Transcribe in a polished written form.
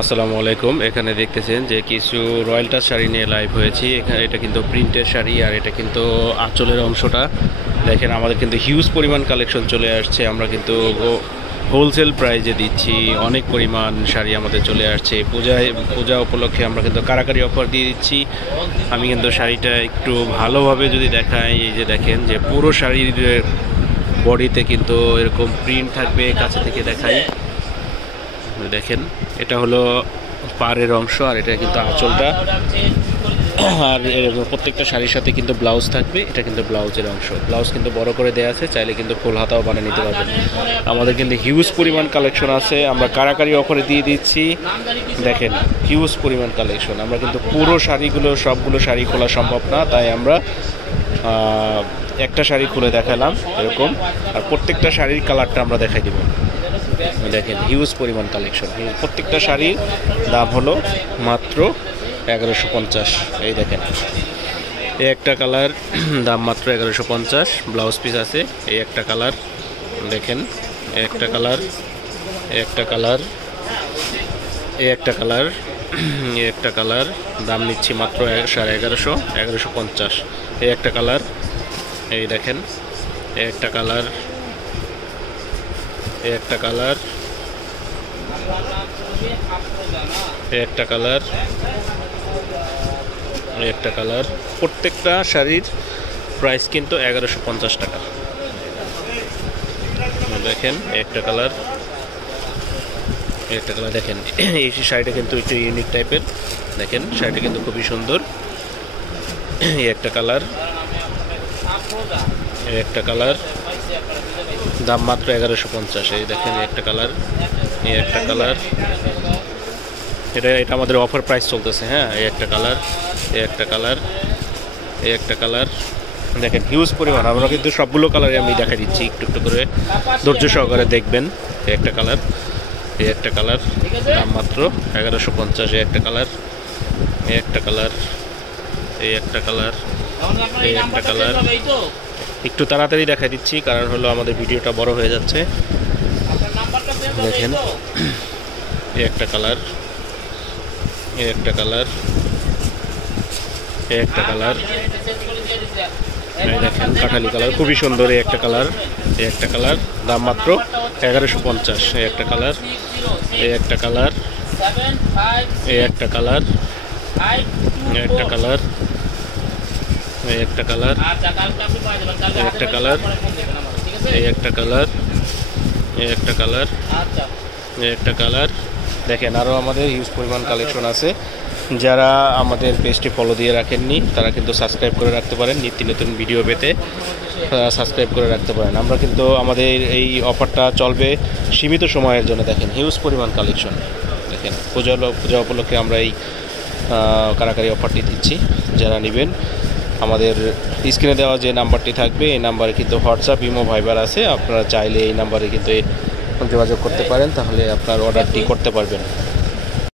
আসসালামু আলাইকুম। এখানে দেখতেছেন যে কিছু রয়্যাল টাচ শাড়ি নিয়ে লাইভ হয়েছি। এখানে এটা কিন্তু প্রিন্টের শাড়ি, আর এটা কিন্তু আঁচলের অংশটা দেখেন। আমাদের কিন্তু হিউজ পরিমাণ কালেকশন চলে আসছে। আমরা কিন্তু হোলসেল প্রাইজে দিচ্ছি, অনেক পরিমাণ শাড়ি আমাদের চলে আসছে। পূজা উপলক্ষে আমরা কিন্তু কারাকারি অফার দিয়ে দিচ্ছি। আমি কিন্তু শাড়িটা একটু ভালোভাবে যদি দেখাই, এই যে দেখেন যে পুরো শাড়ির বডিতে কিন্তু এরকম প্রিন্ট থাকবে। কাছে থেকে দেখাই, দেখেন এটা হলো পাড়ের অংশ, আর এটা কিন্তু আঁচলটা। আর প্রত্যেকটা শাড়ির সাথে কিন্তু ব্লাউজ থাকবে। এটা কিন্তু ব্লাউজের অংশ। ব্লাউজ কিন্তু বড় করে দেওয়া আছে, চাইলে কিন্তু ফুল হাতাও বানিয়ে নিতে পারবেন। আমাদের কিন্তু হিউজ পরিমাণ কালেকশন আছে, আমরা কারাকারি অফারে দিয়ে দিচ্ছি। দেখেন হিউজ পরিমাণ কালেকশন। আমরা কিন্তু পুরো শাড়িগুলো, সবগুলো শাড়ি খোলা সম্ভব না, তাই আমরা একটা শাড়ি খুলে দেখালাম এরকম। আর প্রত্যেকটা শাড়ির কালারটা আমরা দেখাই দিব। দেখেন হিউজ পরিমাণ কালেকশন। প্রত্যেকটা শাড়ির দাম হলো মাত্র 1150। এই দেখেন এই একটা কালার দাম মাত্র 1150। ব্লাউজ পিস আছে। এই একটা কালার দেখেন, একটা কালার, একটা কালার, এই একটা কালার, এই একটা কালার দাম নিচ্ছি মাত্র 1150। এই একটা কালার, এই দেখেন এই একটা কালার, একটা কালার, একটা কালার, একটা কালার। প্রত্যেকটা শাড়ির প্রাইস কিন্তু 1150 টাকা। দেখেন একটা কালার, একটা কালার। দেখেন এই শাড়িটা কিন্তু একটু ইউনিক টাইপের। দেখেন শাড়িটা কিন্তু খুবই সুন্দর। একটা কালার, একটা কালার, দাম মাত্র 1150। এই দেখেন একটা কালার, এই একটা কালার। এটা আমাদের অফার প্রাইস চলতেছে। হ্যাঁ, এই একটা কালার, এই একটা কালার, এই একটা কালার। দেখেন হিউজ পরিমাণ। আমরা কিন্তু সবগুলো কালারে আমি দেখা দিচ্ছি, একটু একটু করে ধৈর্য সহকারে দেখবেন। এই একটা কালার, এই একটা কালার, দাম মাত্র 1150। এই একটা কালার, এই একটা কালার, এই একটা কালার, এই একটা কালার। একটু তাড়াতাড়ি দেখা দিচ্ছি, কারণ হলো আমাদের ভিডিওটা বড় হয়ে যাচ্ছে। দেখেন এই একটা কালার, এই একটা কালার, এই একটা কালার। দেখেন কাঠালি কালার, খুবই সুন্দর। এই একটা কালার, এই একটা কালার, দাম মাত্র 1150। এই একটা কালার, এই একটা কালার, এই একটা কালার, এই একটা কালার, এই একটা কালার, এই একটা কালার, এই একটা কালার, এই একটা কালার, এই একটা কালার। দেখেন আরও আমাদের হিউজ পরিমাণ কালেকশন আছে। যারা আমাদের পেজটি ফলো দিয়ে রাখেননি, তারা কিন্তু সাবস্ক্রাইব করে রাখতে পারেন। নিত্য নতুন ভিডিও পেতে সাবস্ক্রাইব করে রাখতে পারেন। আমরা কিন্তু আমাদের এই অফারটা চলবে সীমিত সময়ের জন্য। দেখেন হিউজ পরিমাণ কালেকশন। দেখেন পূজা উপলক্ষে আমরা এই কারাকারি অফারটি দিচ্ছি। যারা নেবেন, আমাদের স্ক্রিনে দেওয়া যে নাম্বারটি থাকবে, এই নাম্বারে কিন্তু হোয়াটসঅ্যাপ, ইমো, ভাইবার আছে। আপনারা চাইলে এই নাম্বারে কিন্তু যোগাযোগ করতে পারেন, তাহলে আপনার অর্ডারটি করতে পারবেন।